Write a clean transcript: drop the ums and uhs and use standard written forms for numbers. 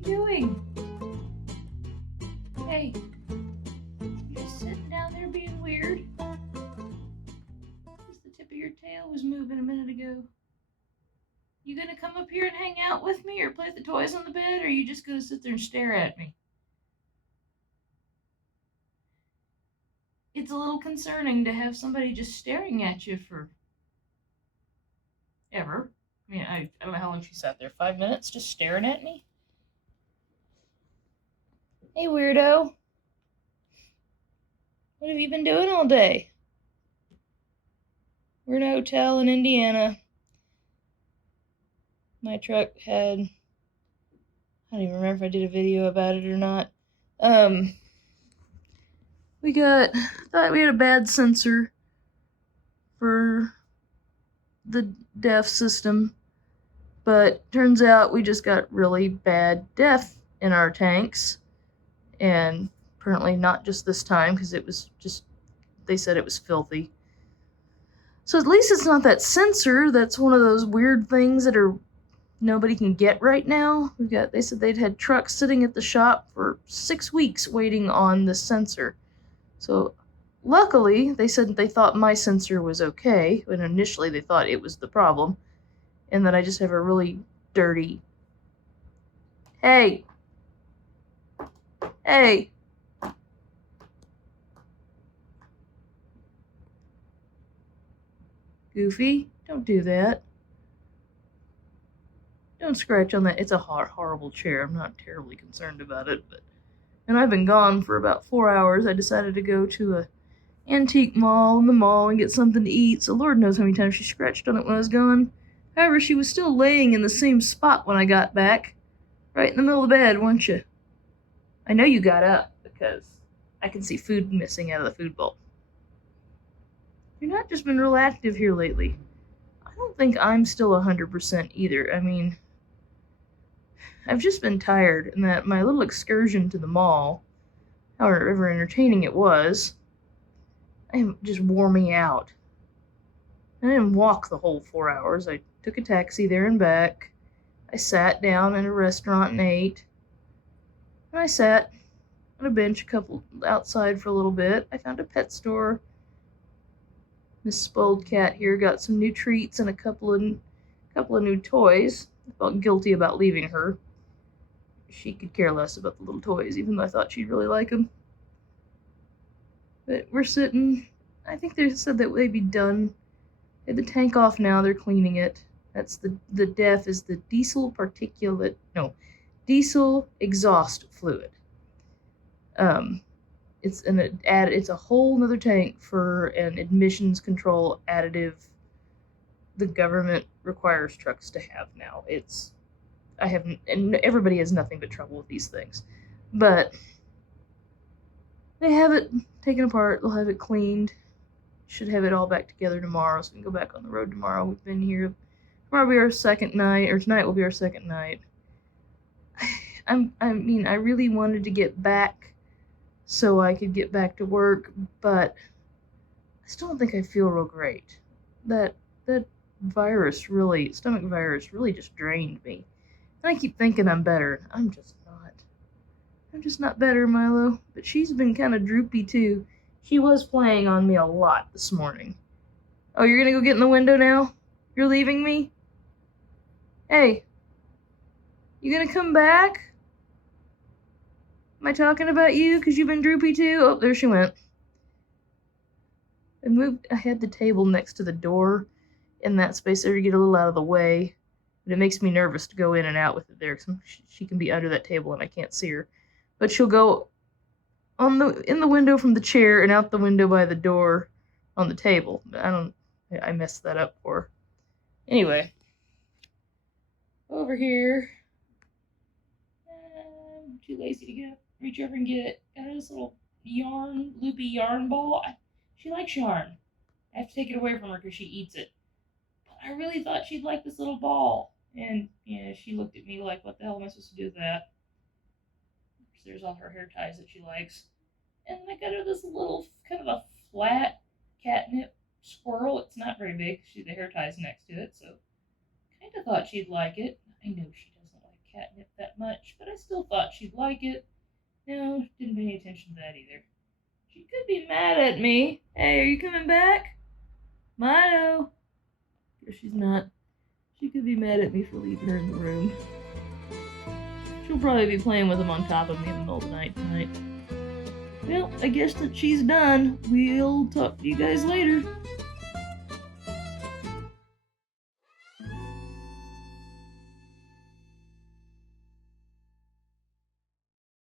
you doing? Hey, you just sitting down there being weird? Just the tip of your tail was moving a minute ago. You gonna come up here and hang out with me or play with the toys on the bed, or are you just gonna sit there and stare at me? It's a little concerning to have somebody just staring at you for ever. I mean, I don't know how long she sat there. 5 minutes just staring at me? Hey, weirdo. What have you been doing all day? We're in a hotel in Indiana. My truck had, I don't even remember if I did a video about it or not. Thought we had a bad sensor for the DEF system, but turns out we just got really bad DEF in our tanks, and apparently not just this time, because it was just, they said it was filthy. So at least it's not that sensor. That's one of those weird things that nobody can get right now. They said they'd had trucks sitting at the shop for 6 weeks waiting on the sensor. So luckily, they said they thought my sensor was okay, when initially they thought it was the problem, and that I just have a really dirty... Hey! Hey! Goofy, don't do that. Don't scratch on that. It's a horrible chair. I'm not terribly concerned about it, but... And I've been gone for about 4 hours. I decided to go to a antique mall in the mall and get something to eat, so Lord knows how many times she scratched on it when I was gone. However, she was still laying in the same spot when I got back. Right in the middle of the bed, weren't you? I know you got up, because I can see food missing out of the food bowl. You've not just been real active here lately. I don't think I'm still 100% either. I mean, I've just been tired, and that my little excursion to the mall, however entertaining it was, I'm just wore me out. I didn't walk the whole 4 hours. I took a taxi there and back. I sat down at a restaurant and ate. And I sat on a bench outside for a little bit. I found a pet store. Miss Spoiled Cat here got some new treats and a couple of new toys. I felt guilty about leaving her. She could care less about the little toys, even though I thought she'd really like them. But we're sitting. I think they said that they'd be done. They had the tank off now. They're cleaning it. That's the DEF is the diesel exhaust fluid. It's a whole nother tank for an emissions control additive the government requires trucks to have now. And everybody has nothing but trouble with these things. But they have it taken apart, they'll have it cleaned. Should have it all back together tomorrow, so we can go back on the road tomorrow. We've been here. Tomorrow will be our second night, or tonight will be our second night. I really wanted to get back so I could get back to work, but I still don't think I feel real great. That stomach virus really just drained me. And I keep thinking I'm better. I'm just not. I'm just not better, Milo. But she's been kind of droopy too. She was playing on me a lot this morning. Oh, you're gonna go get in the window now? You're leaving me? Hey. You gonna come back? Am I talking about you because you've been droopy too? Oh, there she went. I had the table next to the door in that space there to get a little out of the way. But it makes me nervous to go in and out with it there, because she can be under that table and I can't see her. But she'll go in the window from the chair and out the window by the door on the table. I messed that up for her. Anyway. Over here. I'm too lazy to get up, reach over and get it. Got this little loopy yarn ball. She likes yarn. I have to take it away from her because she eats it. But I really thought she'd like this little ball. And, she looked at me like, what the hell am I supposed to do with that? There's all her hair ties that she likes. And then I got her this little, kind of a flat catnip squirrel. It's not very big. The hair tie's next to it, so kind of thought she'd like it. I know she doesn't like catnip that much, but I still thought she'd like it. No, didn't pay any attention to that either. She could be mad at me. Hey, are you coming back? Milo! Guess she's not. She could be mad at me for leaving her in the room. She'll probably be playing with him on top of me in the middle of the night tonight. Well, I guess that she's done. We'll talk to you guys later.